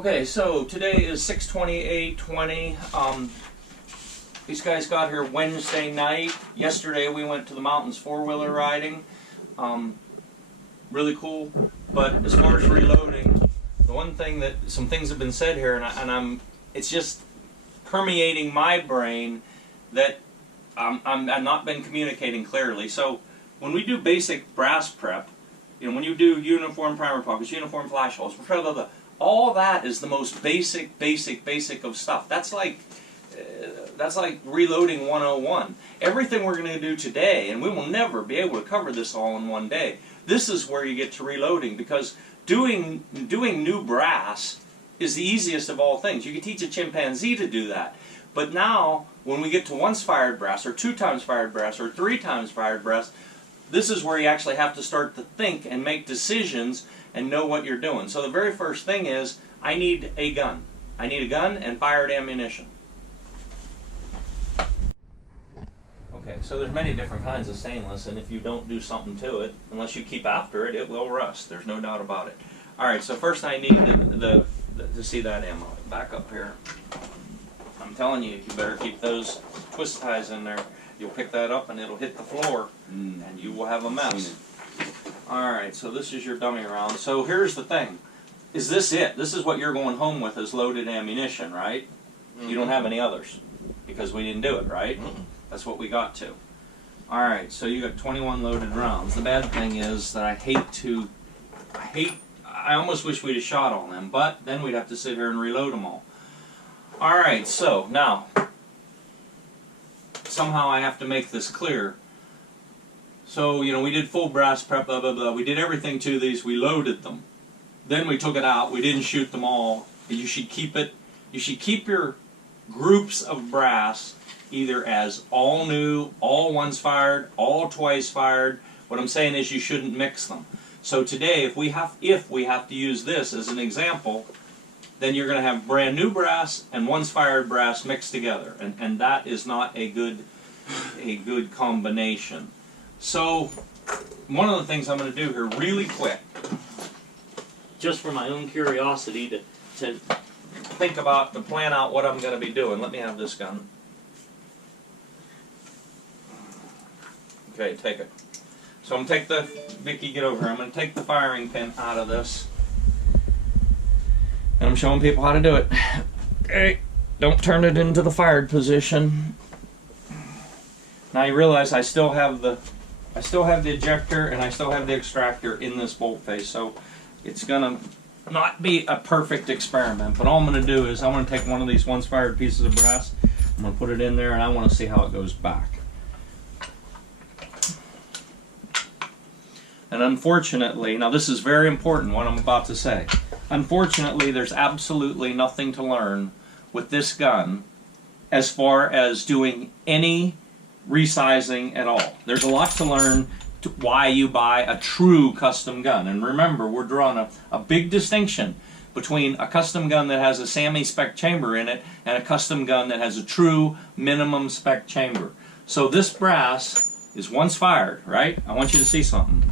Okay, so today is 6/28/20. These guys got here Wednesday night. Yesterday we went to the mountains four-wheeler riding. Really cool. But as far as reloading, the one thing that some things have been said here, and it's just permeating my brain that I've not been communicating clearly. So when we do basic brass prep, when you do uniform primer pockets, uniform flash holes, blah, blah, blah, all that is the most basic of stuff. That's like reloading 101. Everything we're going to do today, and we will never be able to cover this all in one day. This is where you get to reloading, because doing new brass is the easiest of all things. You can teach a chimpanzee to do that. But now, when we get to once fired brass, or 2 times fired brass, or 3 times fired brass, this is where you actually have to start to think and make decisions and know what you're doing. So the very first thing is, I need a gun. I need a gun and fired ammunition. Okay, so there's many different kinds of stainless, and if you don't do something to it, unless you keep after it, it will rust. There's no doubt about it. Alright, so first I need to see that ammo. Back up here. I'm telling you, you better keep those twist ties in there. You'll pick that up and it'll hit the floor, and you will have a mess. Alright, so this is your dummy round. So here's the thing. Is this it? This is what you're going home with, is loaded ammunition, right? You don't have any others, because we didn't do it, right? That's what we got to. Alright, so you got 21 loaded rounds. The bad thing is that I almost wish we'd have shot all them, but then we'd have to sit here and reload them all. Alright, so now, somehow I have to make this clear. So, we did full brass prep, blah, blah, blah. We did everything to these. We loaded them. Then we took it out. We didn't shoot them all. You should keep it. You should keep your groups of brass either as all new, all once fired, all twice fired. What I'm saying is you shouldn't mix them. So today, if we have to use this as an example, then you're going to have brand new brass and once fired brass mixed together, and that is not a good combination. So one of the things I'm going to do here really quick, just for my own curiosity to plan out what I'm going to be doing. Let me have this gun. Okay, take it. So I'm going to take Vicky, get over here. I'm going to take the firing pin out of this. And I'm showing people how to do it. Okay, don't turn it into the fired position. Now you realize I still have the ejector and I still have the extractor in this bolt face, so it's gonna not be a perfect experiment. But all I'm gonna do is I want to take one of these once fired pieces of brass. I'm gonna put it in there and I want to see how it goes back. And unfortunately, now this is very important what I'm about to say. Unfortunately, there's absolutely nothing to learn with this gun as far as doing any resizing at all. There's a lot to learn why you buy a true custom gun. And remember, we're drawing a big distinction between a custom gun that has a SAMI spec chamber in it and a custom gun that has a true minimum spec chamber. So this brass is once fired, right? I want you to see something.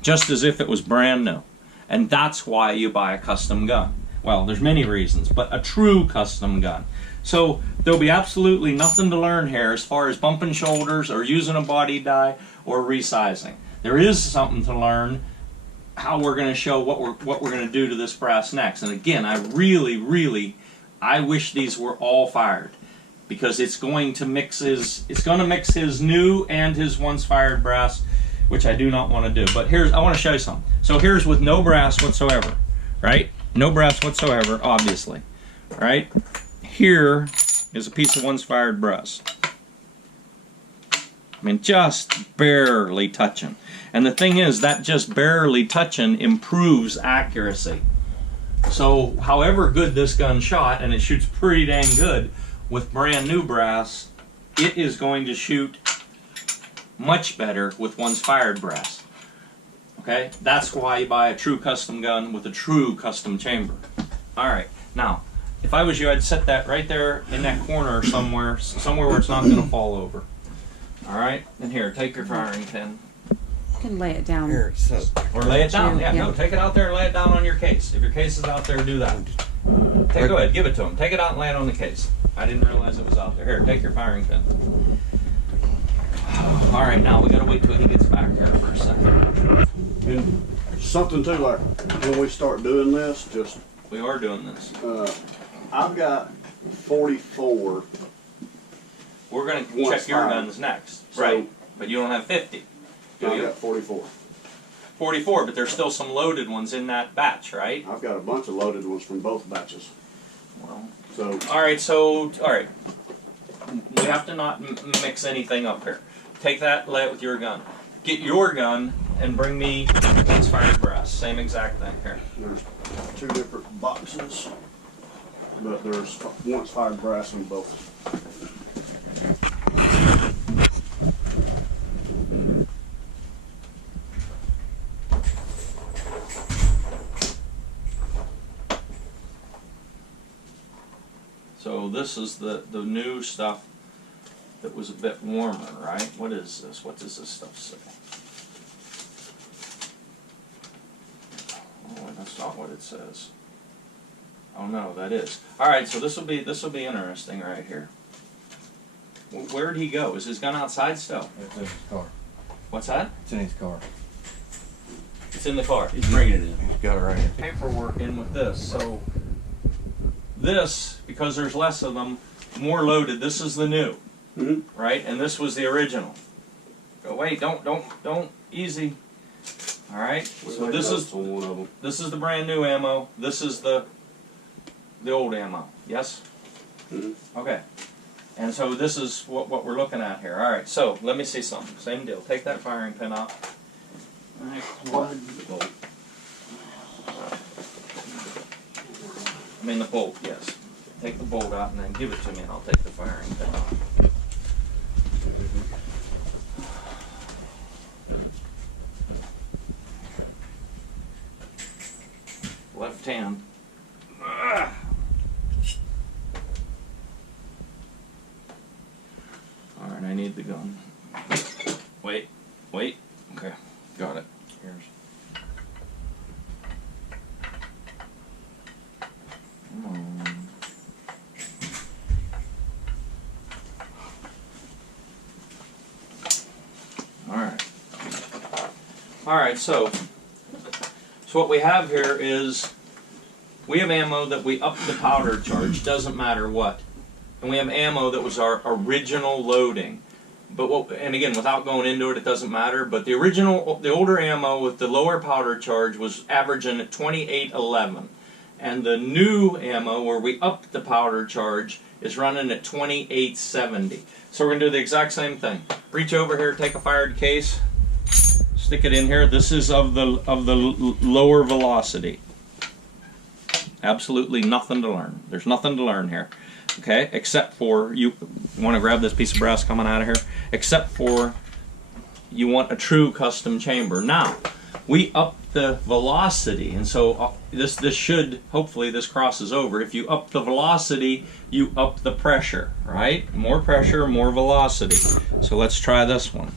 Just as if it was brand new. And that's why you buy a custom gun. Well, there's many reasons, but a true custom gun. So there'll be absolutely nothing to learn here as far as bumping shoulders or using a body die or resizing. There is something to learn how we're going to show what we're going to do to this brass next. And again, I wish these were all fired, because it's going to mix his new and his once fired brass, which I do not want to do. But I want to show you something. So here's with no brass whatsoever, right? No brass whatsoever, obviously, right? Here is a piece of once fired brass. I mean, just barely touching. And the thing is, that just barely touching improves accuracy. So however good this gun shot, and it shoots pretty dang good with brand new brass, it is going to shoot much better with once fired brass. Okay, that's why you buy a true custom gun with a true custom chamber. Alright, now if I was you, I'd set that right there in that corner somewhere where it's not going to fall over. Alright, and here, take your firing pin. can lay it down. Here, so. Or lay it down. Yeah, Yeah. no, take it out there and lay it down on your case. If your case is out there, do that. Go ahead, give it to him. Take it out and lay it on the case. I didn't realize it was out there. Here, take your firing pin. All right, now we gotta wait till he gets back here for a second. And something too, like when we start doing this, just We are doing this. I've got 44. We're gonna Once check your fired. guns next, So- right? But you don't have 50. Do I've you? got 44. 44, but there's still some loaded ones in that batch, right? I've got a bunch of loaded ones from both batches. Well, So all right. We have to not mix anything up here. Take that, lay it with your gun. Get your gun and bring me once fired brass. Same exact thing here. there's 2 different boxes, but there's once fired brass in both. So this is the new stuff that was a bit warmer, right? What is this? What does this stuff say? Oh, that's not what it says. Oh no, that is. All right, so this will be interesting right here. Where'd he go? Is his gun outside still? It's in his car. What's that? It's in his car. It's in the car. He's bringing it in. He's got it right here. Paperwork in with this. So this, because there's less of them, more loaded. This is the new, right? And this was the original. Go wait, don't easy. All right. So this is on one of them. this is the brand new ammo. This is the old ammo. Yes. Okay. And so this is what we're looking at here. All right. So let me see something. Same deal. Take that firing pin out. I mean the bolt, yes. Take the bolt out and then give it to me and I'll take the firing pin out. Left hand. Alright, I need the gun. Wait. Okay, got it. Here's. Come on. Alright, so what we have here is we have ammo that we up the powder charge, doesn't matter what. And we have ammo that was our original loading. But and again, without going into it, it doesn't matter. But the older ammo with the lower powder charge was averaging at 2811. And the new ammo, where we upped the powder charge, is running at 2870. So we're going to do the exact same thing. Reach over here, take a fired case, stick it in here. This is of the lower velocity. Absolutely nothing to learn. There's nothing to learn here. Okay, except for you want to grab this piece of brass coming out of here, except for you want a true custom chamber. Now, we up the velocity, and so this should, hopefully this crosses over. If you up the velocity, you up the pressure, right? More pressure, more velocity. So let's try this one.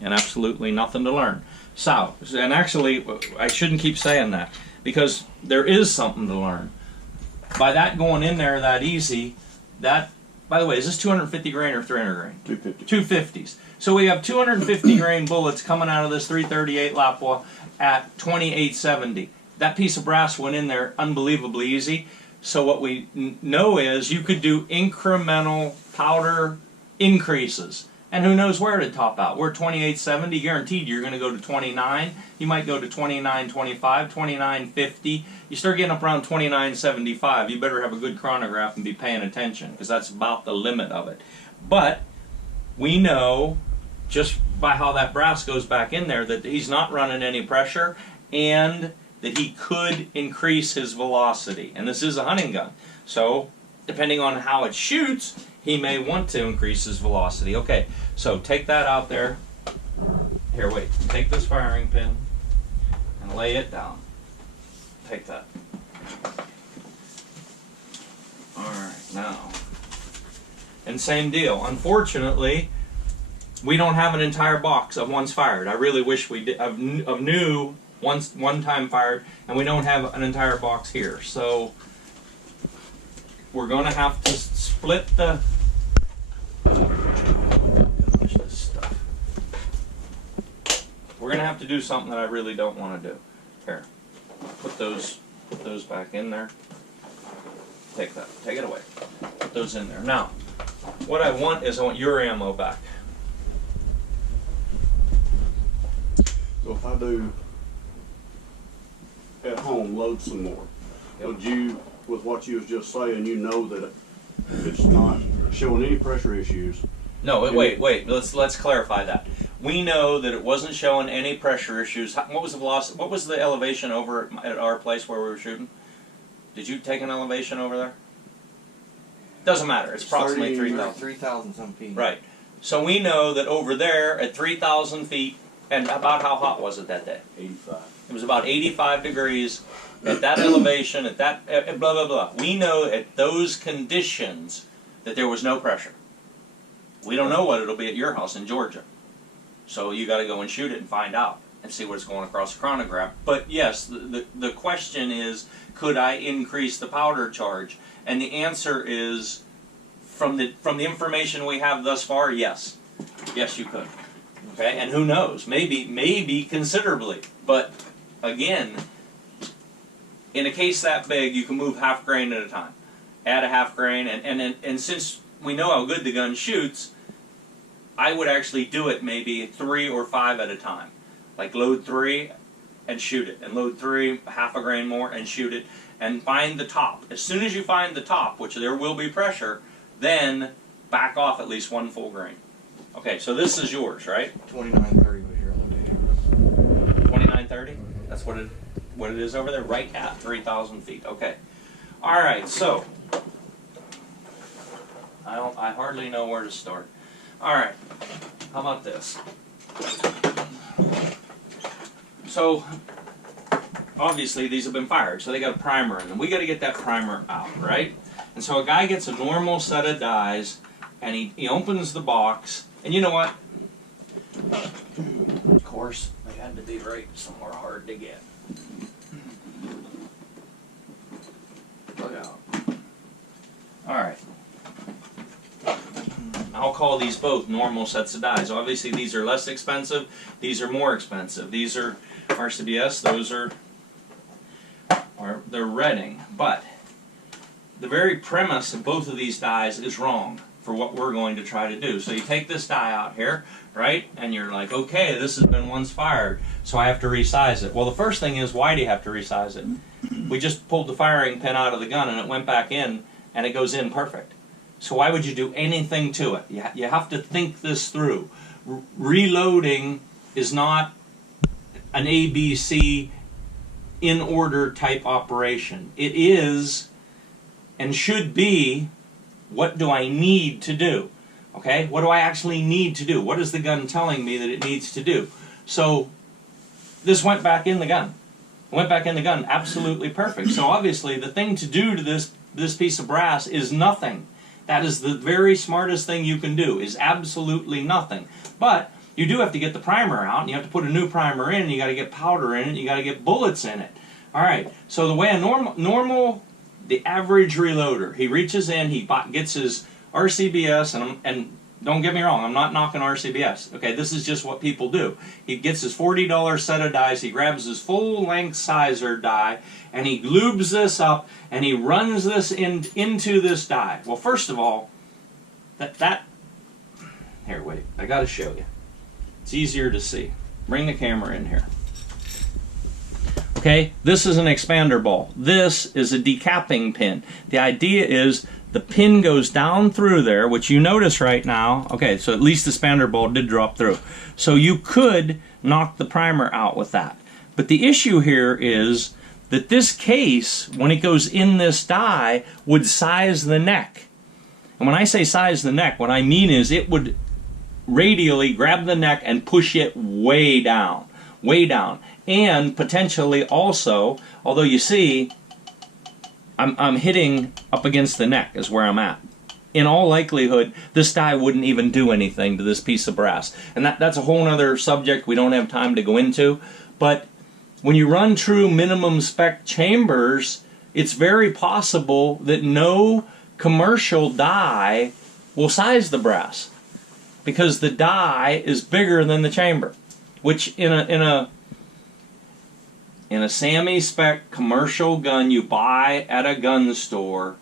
And absolutely nothing to learn. So, and actually, I shouldn't keep saying that, because there is something to learn. By that going in there that easy, that, by the way, is this 250 grain or 300 grain? 250. 250s. So we have 250 grain bullets coming out of this 338 Lapua at 2870. That piece of brass went in there unbelievably easy. So what we know is you could do incremental powder increases. And who knows where to top out. We're 2870, guaranteed you're going to go to 29. You might go to 2925, 2950. You start getting up around 2975, you better have a good chronograph and be paying attention, because that's about the limit of it. But we know, just by how that brass goes back in there, that he's not running any pressure and that he could increase his velocity. And this is a hunting gun. So, depending on how it shoots, he may want to increase his velocity. Okay, so take that out there. Here, wait. Take this firing pin and lay it down. Take that. Alright, now. And same deal. Unfortunately, We don't have an entire box of once fired. I really wish we did, of new one time fired, and we don't have an entire box here. So we're going to have to split the. We're going to have to do something that I really don't want to do. Here, put those back in there. Take it away. Put those in there. Now, what I want is I want your ammo back. So if I do at home load some more, would you, with what you was just saying, you know that it's not showing any pressure issues? No, wait. Let's clarify that. We know that it wasn't showing any pressure issues. What was the velocity? What was the elevation over at our place where we were shooting? Did you take an elevation over there? Doesn't matter. It's approximately 3,000. 3,000 some feet. Right. So we know that over there at 3,000 feet, and about how hot was it that day? 85. It was about 85 degrees at that elevation, at that blah, blah, blah. We know at those conditions that there was no pressure. We don't know what it'll be at your house in Georgia. So you got to go and shoot it and find out and see what's going across the chronograph. But yes, the question is, could I increase the powder charge? And the answer is, from the information we have thus far, yes. Yes, you could. Okay, and who knows? Maybe considerably. But again, in a case that big, you can move half grain at a time. Add a half grain, and since we know how good the gun shoots, I would actually do it maybe 3 or 5 at a time. Like load 3 and shoot it, and load 3, half a grain more and shoot it, and find the top. As soon as you find the top, which there will be pressure, then back off at least 1 full grain. Okay, so this is yours, right? 2930 was your elevation. 2930? That's what it is over there, right at 3,000 feet. Okay. All right, so I hardly know where to start. All right, how about this? So obviously these have been fired, so they got a primer in them. We got to get that primer out, right? And so a guy gets a normal set of dies, and he opens the box, and you know what? Of course, they had to be right somewhere hard to get. Look out. All right. I'll call these both normal sets of dies. Obviously, these are less expensive. These are more expensive. These are RCBS. Those are they're Redding. But the very premise of both of these dies is wrong for what we're going to try to do. So you take this die out here, right? And you're like, okay, this has been once fired, so I have to resize it. Well, the first thing is, why do you have to resize it? We just pulled the firing pin out of the gun and it went back in, and it goes in perfect. So why would you do anything to it? You have to think this through. Reloading is not an ABC in order type operation. It is and should be, what do I need to do? Okay, what do I actually need to do? What is the gun telling me that it needs to do? So this went back in the gun. Went back in the gun, absolutely perfect. So obviously the thing to do to this piece of brass is nothing. That is the very smartest thing you can do, is absolutely nothing. But you do have to get the primer out, and you have to put a new primer in, and you got to get powder in it, and you got to get bullets in it. All right, so the way a the average reloader, he reaches in, he gets his RCBS, and don't get me wrong, I'm not knocking RCBS. Okay, this is just what people do. He gets his $40 set of dies, he grabs his full-length sizer die, and he lubes this up, and he runs this into this die. Well, first of all, here, wait, I got to show you. It's easier to see. Bring the camera in here. Okay, this is an expander ball. This is a decapping pin. The idea is the pin goes down through there, which you notice right now. Okay, so at least the expander ball did drop through. So you could knock the primer out with that. But the issue here is that this case, when it goes in this die, would size the neck. And when I say size the neck, what I mean is it would radially grab the neck and push it way down. Way down. And potentially also, although you see, I'm hitting up against the neck is where I'm at. in all likelihood, this die wouldn't even do anything to this piece of brass. And that's a whole other subject we don't have time to go into. But when you run true minimum spec chambers, it's very possible that no commercial die will size the brass, because the die is bigger than the chamber, which in a SAMI spec commercial gun you buy at a gun store,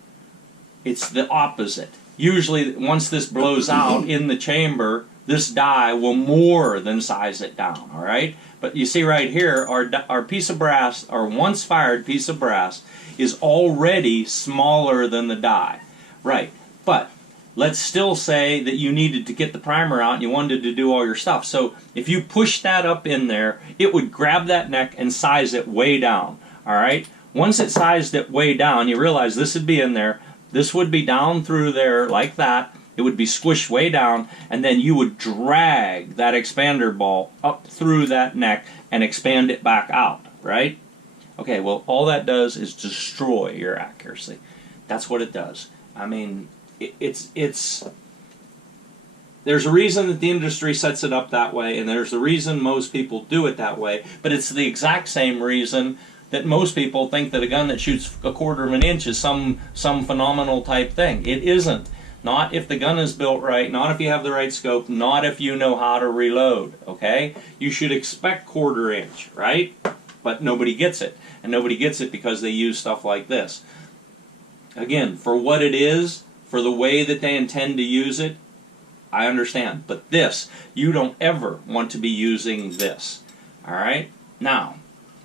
it's the opposite. Usually once this blows out in the chamber, this die will more than size it down, all right? But you see right here, our piece of brass, our once fired piece of brass, is already smaller than the die. Right, but let's still say that you needed to get the primer out and you wanted to do all your stuff. So if you push that up in there, it would grab that neck and size it way down, all right? Once it sized it way down, you realize this would be in there, this would be down through there like that, it would be squished way down, and then you would drag that expander ball up through that neck and expand it back out, right? Okay, well, all that does is destroy your accuracy. That's what it does. I mean, there's a reason that the industry sets it up that way, and there's a reason most people do it that way, but it's the exact same reason that most people think that a gun that shoots 1/4 of an inch is some phenomenal type thing. It isn't. Not if the gun is built right, not if you have the right scope, not if you know how to reload, okay? You should expect 1/4 inch, right? But nobody gets it. And nobody gets it because they use stuff like this. Again, for what it is, for the way that they intend to use it, I understand. But this, you don't ever want to be using this, all right? Now,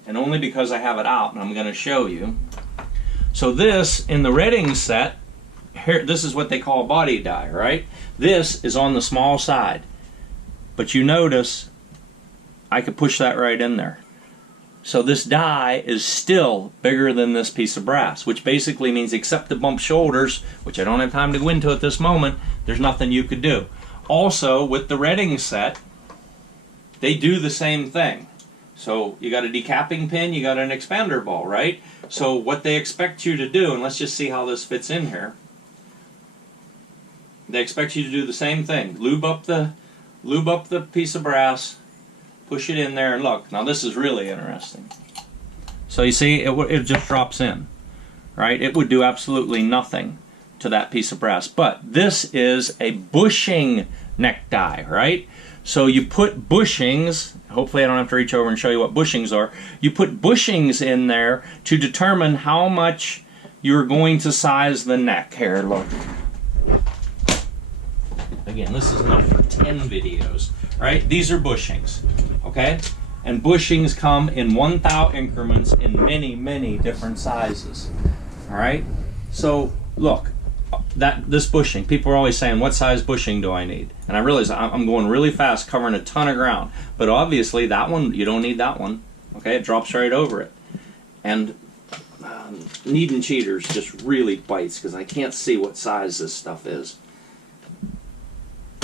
and only because I have it out, and I'm going to show you. So this, in the Redding set, here, this is what they call a body die, right? This is on the small side. But you notice, I could push that right in there. So this die is still bigger than this piece of brass, which basically means except the bump shoulders, which I don't have time to go into at this moment, there's nothing you could do. Also, with the Redding set, they do the same thing. So you got a decapping pin, you got an expander ball, right? So what they expect you to do, and let's just see how this fits in here. They expect you to do the same thing. Lube up the piece of brass, push it in there, and look. Now this is really interesting. So you see, it just drops in, right? It would do absolutely nothing to that piece of brass. But this is a bushing neck die, right? So you put bushings, hopefully I don't have to reach over and show you what bushings are. You put bushings in there to determine how much you're going to size the neck. Here, look. Again, this is enough for 10 videos, right? These are bushings, okay? And bushings come in 1/1000 increments in many, many different sizes, all right? So, look, this bushing, people are always saying, what size bushing do I need? And I realize I'm going really fast, covering a ton of ground. But obviously, that one, you don't need that one, okay? It drops right over it. And needing cheaters just really bites because I can't see what size this stuff is.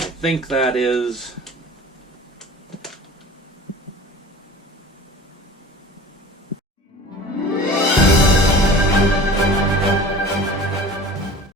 I think that is